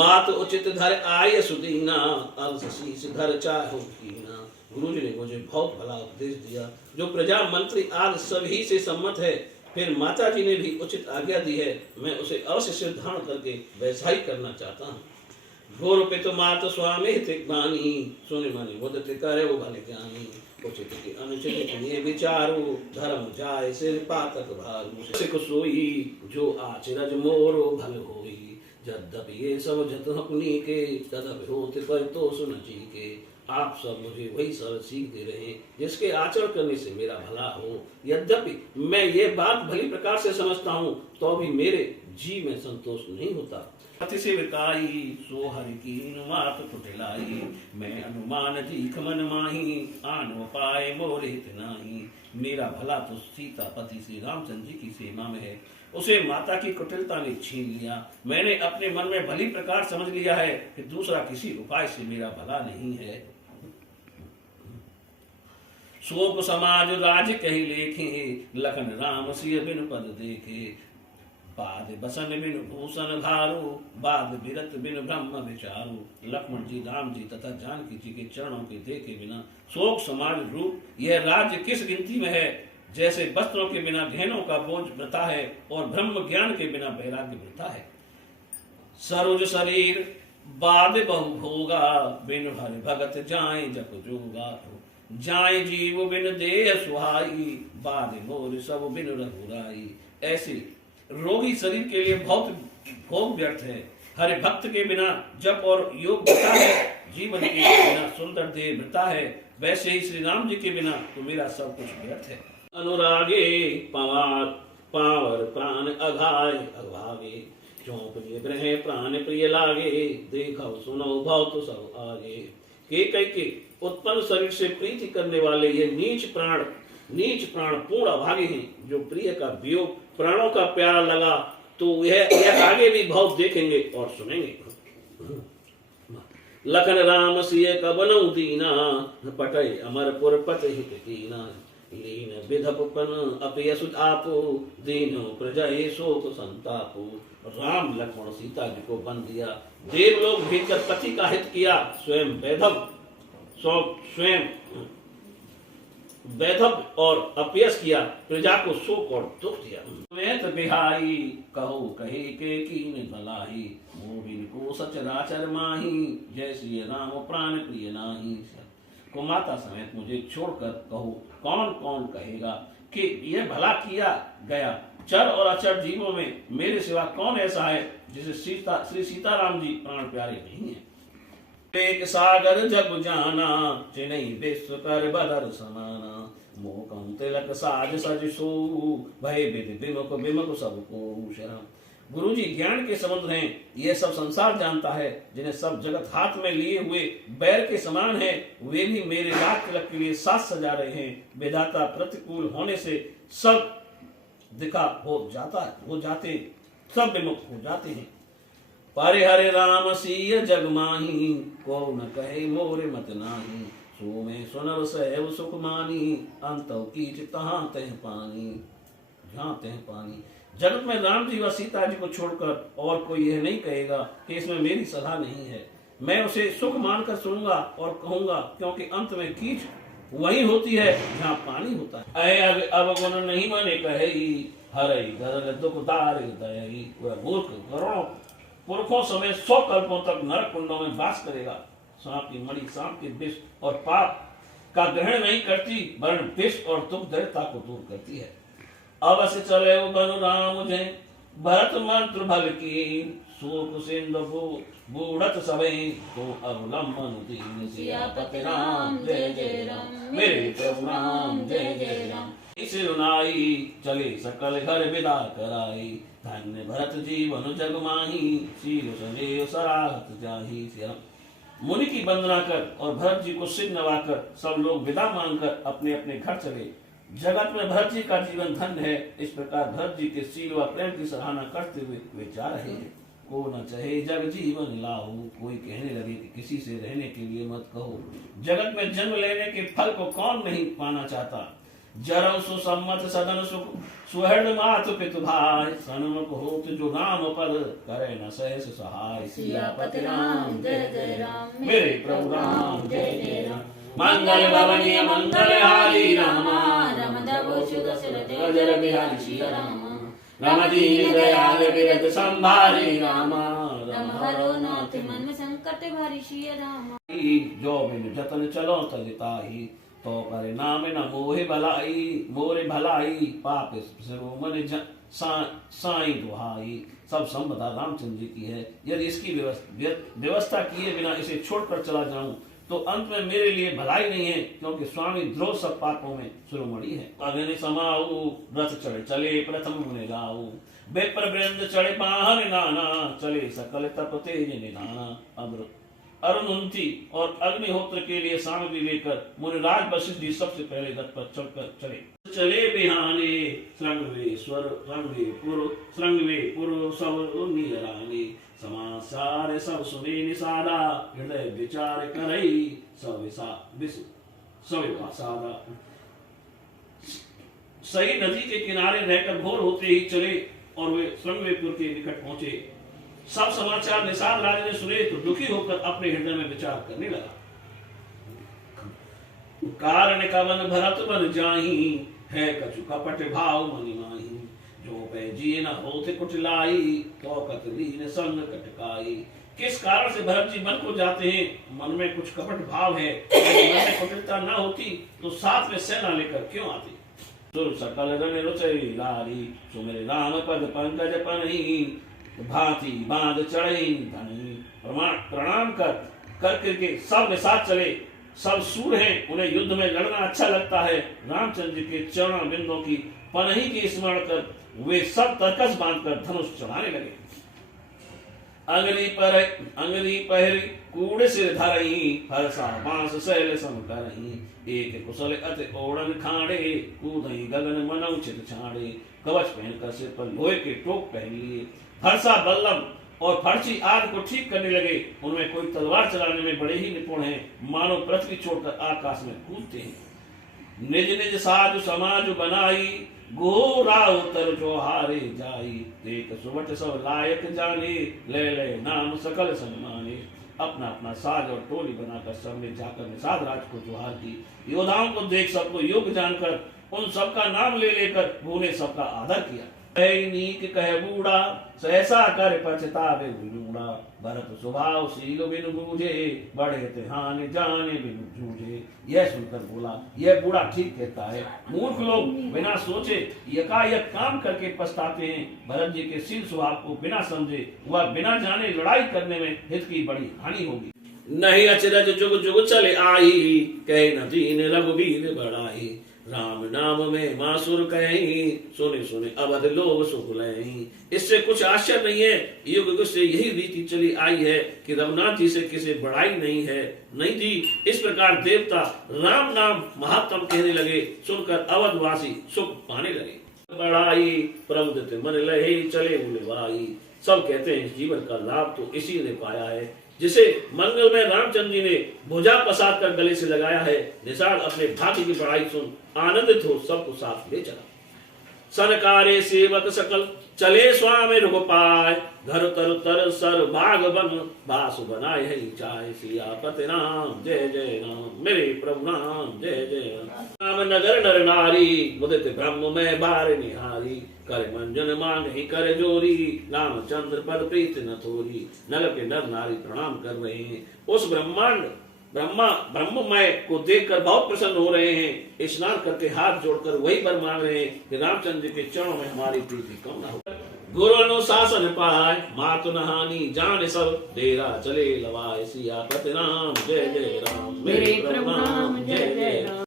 मात उचित धर आय सुदीना, अलस शीस धर चाहो कीना। गुरु जी ने मुझे बहुत भला उपदेश दिया। जो प्रजा मंत्री आदि सभी से सम्मत है, फिर माता जी ने भी उचित आज्ञा दी है, मैं उसे अवश्य सिद्ध धारण करके वैसा ही करना चाहता हूँ। घोर पित मात स्वामी तिग्मानी, सुनि मनि मुदित करे वो भले ज्ञानी। उचित की अनुचित किए विचारो, धर्म जाय सिर पातक भारू। सिख सोई जो आचरज मोरो भल होई, यद्यपि ये सब जतन पुनि के, तदपि होते पर तो सुन जी के। आप सब मुझे वही सब सीख दे रहे हैं जिसके आचरण करने से मेरा भला हो। यद्यपि मैं ये बात भली प्रकार से समझता हूँ, तो भी मेरे जी में संतोष नहीं होता। अति से विकाई सो हरि कीन मात कुटिलाई, मैं अनुमान दीख मन माही, आन पाए मोरे नाही। मेरा भला तो सीता पति श्री रामचंद्र जी की सेवा में है, उसे माता की कुटिलता ने छीन लिया। मैंने अपने मन में भली प्रकार समझ लिया है कि दूसरा किसी उपाय से मेरा भला नहीं है। शोक समाज राज कही लेखे, लखन राम सिय बिन पद देखे। बाद बसन बिन भूषण भारो, बाद विरत बिन ब्रह्म विचारो। लक्ष्मण जी, राम जी तथा जानकी जी के चरणों के देखे बिना शोक समाज रूप यह राज्य किस गिनती में है। जैसे वस्त्रों के बिना गहनों का बोझ वृथा है, और ब्रह्म ज्ञान के बिना वैराग्य वृथा है। सरोज शरीर बाद बहु भोगा, बिन हरि भगत जाए जप जोगा। जाए जीव बिन देह सुहाई, बाद मोर सब बिन रघुराई। ऐसे रोगी शरीर के लिए बहुत भोग व्यर्थ है, हरि भक्त के बिना जप और योग वृथा है, जीवन के बिना सुंदर देह वृथा है। वैसे ही श्री राम जी के बिना तो मेरा सब कुछ व्यर्थ है। अनुरागे पवार पावर प्राण अघाय अभागे, क्यों प्रिय ग्रह प्राण प्रिय लागे। देखो सुनो भाव तो सब आगे। के उत्पन्न शरीर से प्रीति करने वाले ये नीच प्राण पूर्ण अभागे हैं। जो प्रिय का वियोग प्राणों का प्यारा लगा, तो यह आगे भी बहुत देखेंगे और सुनेंगे। लखन राम सिय कबनौ दीना, पटय अमरपुर पत हित कीना। लीन विधपन अपयसु आपो, दीनो प्रजय शोक संतापो। राम लक्ष्मण सीता जी को बन दिया, देवलोक भेजकर पति का हित किया, स्वयं वैधव और अपयस किया, प्रजा को शोक और दुख दिया। वेद बिहारी कहो कहे के कीन भलाई, मोबिन को सचराचर माही। जय श्री राम प्राण प्रिय नाही। को माता समेत मुझे छोड़कर कहो कौन कौन कहेगा कि यह भला किया गया। चर और अचर जीवों में मेरे सिवा कौन ऐसा है जिसे श्री सीताराम जी प्राण प्यारे नहीं है। एक सागर जग जाना, चिन्हई विश्व कर बदर समाना। मोकम तिलक साज सज सो, भय विधि विमुख विमुख सबको शरण। गुरु जी ज्ञान के समुद्र हैं, यह सब संसार जानता है। जिन्हें सब जगत हाथ में लिए हुए बैर के समान है, वे भी मेरे राग तिलक के लिए साथ सजा रहे हैं। विधाता प्रतिकूल होने से सब दिखा हो जाते, सब विमुख हो जाते हैं। पारे हरे राम सीय जग माही, को न कहे मोरे मत नाही। सो में सुनव सहव सुख मानी, अंतव कीच तहां तह पानी। जहां तह पानी। जगत में राम जी व सीता जी को छोड़कर और कोई यह नहीं कहेगा कि इसमें मेरी सलाह नहीं है। मैं उसे सुख मानकर सुनूंगा और कहूंगा, क्योंकि अंत में कीच वही होती है जहाँ पानी होता है। अब गुण नहीं माने कहे, हरई गरल दुख दार दयई। वह मूर्ख करोड़ों पुरखों समेत 100 कल्पों तक नरक कुंडों में वास करेगा। सांप की मणि सांप के विष और पाप का ग्रहण नहीं करती, वरन विष और दुख दरिद्रता को दूर करती है। अवश्य चले बनु राम जय, भरत मंत्र भल की। शोक सिंधु बूढ़त सबे, तो अवलंबन दीन सियापति राम। जय जय राम मेरे प्रभु राम, जय जय राम। सिरुनाई चले सकल घर विदा कराई, धन्य भरत जीवन जग माही। शील सदैव सराहत जाही। मुनि की वंदना कर और भरत जी को सिर नवाकर सब लोग विदा मांगकर अपने अपने घर चले। जगत में भरत जी का जीवन धन्य है। इस प्रकार भरत जी के शील व प्रेम की सराहना करते हुए वे जा रहे हैं। को न चाहे जग जीवन लाहू, कोई कहने लगे कि किसी से रहने के लिए मत कहो। जगत में जन्म लेने के फल को कौन नहीं पाना चाहता। जरौ सुसम्मत सदन सुख सुहृद मातु पितु भाई सन्मुख होत जो नाम पद करे न सहस सहाय। सियापति राम जय जय राम मेरे प्रभु राम जय जय राम। मंगल भवनीय मंगलहारी रामा राम दबो सुदशरथ अजर बिहारी सिया रामा। राम दीन दयाल विरत संभारी रामा राम हरो नाथ मन में संकट भारी सिया राम। जो बिन जतन चलो तजिताही तो करे नाम न मोहे भलाई मोरे भलाई पाप सिरो मन साई दुहाई। सब संपदा रामचंद्र जी की है। यदि इसकी व्यवस्था किए बिना इसे छोड़कर चला जाऊं तो अंत में मेरे लिए भलाई नहीं है, क्योंकि स्वामी ध्रुव सब पापों में शिरोमणि है। अग्नि समाऊ रथ चढ़े चले प्रथम मुने गाऊ बेपर वृंद चढ़े पाहन नाना चले सकल तप तेज निधाना। अरुणुंती और अग्निहोत्र के लिए सामग्री लेकर मुनिराज वशिष्ठ जी सबसे पहले रथ पर चढ़कर चले बिहाने श्रृंगवेश्वर श्रृंगवे पुर सब निराने समाचार सब सुने निसारा हृदय विचार करई सब सादा। सही नदी के किनारे रहकर भोर होते ही चले और वे श्रृंगवेपुर के निकट पहुंचे। सब समाचार निषाद राज ने सुने तो दुखी होकर अपने हृदय में विचार करने लगा। कारण कवन भरत बन जाही है कछु कपट भाव मनि माही। जो पै जिए न होते कुटिलाई तो कतलीन संग कटकाई। किस कारण से भरत जी मन को जाते हैं? मन में कुछ कपट भाव है। मन में कुटिलता न होती तो साथ में सेना लेकर क्यों आती? सुर सकल रण रुचि लारी सुमेरे राम पद पंकज पनहि भांति बांध चढ़े धनी। प्रणाम करके सब में साथ चले। सब सूर हैं, उन्हें युद्ध में लड़ना अच्छा लगता है। रामचंद्र जी के चरण बिंदों की पनही की स्मरण कर वे सब तरकस बांधकर धनुष चढ़ाने लगे। अंगरी पहरी कूड़ सिर धरही हरसा बांस शैल सम करही। एक कुशल अति ओढ़न खाड़े कूदई गगन मनौ चित छाड़े। कवच पहनकर सिर पर लोहे के टोक पहन लिए। हरसा बल्लभ और फर्ची आदि को ठीक करने लगे। उनमें कोई तलवार चलाने में बड़े ही निपुण हैं, मानो पृथ्वी छोड़कर आकाश में कूदते हैं। निज निज साजु समाज बनाई गोरा उतर जो हारे जाई। देख सुबट सब लायक जाने ले नाम सकल सम्माने। अपना अपना साज और टोली बनाकर सबने जाकर निषाद राज को जोहार की। योद्धाओं को देख सबको योग्य जानकर उन सबका नाम ले लेकर उन्हें सबका आदर किया। नीक कह बूढ़ा सहसा कर पछतावे बूढ़ा। भरत स्वभाव शील बिन बूझे बड़े तिहान जाने बिन जूझे। यह सुनकर बोला, यह बूढ़ा ठीक कहता है। मूर्ख लोग बिना सोचे यकायक काम करके पछताते हैं। भरत जी के शील स्वभाव को बिना समझे वह बिना जाने लड़ाई करने में हित की बड़ी हानि होगी। नहीं अचरज जुग जुग चले आई कह न दीन रघुबीर बढ़ाई। राम नाम में मासुर कहीं सुने सुने अवध लोग सुख लहीं। इससे कुछ आश्चर्य नहीं है, युग युग से यही रीति चली आई है कि रघुनाथ जी से किसी बड़ाई नहीं थी। इस प्रकार देवता राम नाम महात्म कहने लगे। सुनकर अवधवासी सुख पाने लगे। बड़ाई प्रमुदित मन लहे चले उलवाई। सब कहते हैं जीवन का लाभ तो इसी ने पाया है जिसे मंगल में रामचंद्र जी ने भुजा पसार कर गले से लगाया है। निषाद अपने भाग्य की बड़ाई सुन आनंदित हो सबको साथ ले चला। सनकारे सेवक सकल चले स्वामी रुगपाय। घर तर तर सर बाग बन बास बनाए है चाय। सियापति राम जय जय राम मेरे प्रभु राम जय जय राम। नगर नर नारी मुदित ब्रह्म में बार निहारी। कर मंजन मांग ही कर जोरी रामचंद्र पद प्रीत न थोरी। नगर के नर नारी प्रणाम कर रहे हैं। उस ब्रह्ममय को देखकर बहुत प्रसन्न हो रहे हैं। स्नान करके हाथ जोड़कर वही वर मांग रहे हैं कि रामचंद्र के चरणों में हमारी प्रीति कम न हो। गुरु अनुशासन पाए मातु नहानी जान सब डेरा चले लवाए। सियापति राम जय जय राम मेरे प्रभु राम जय जय राम।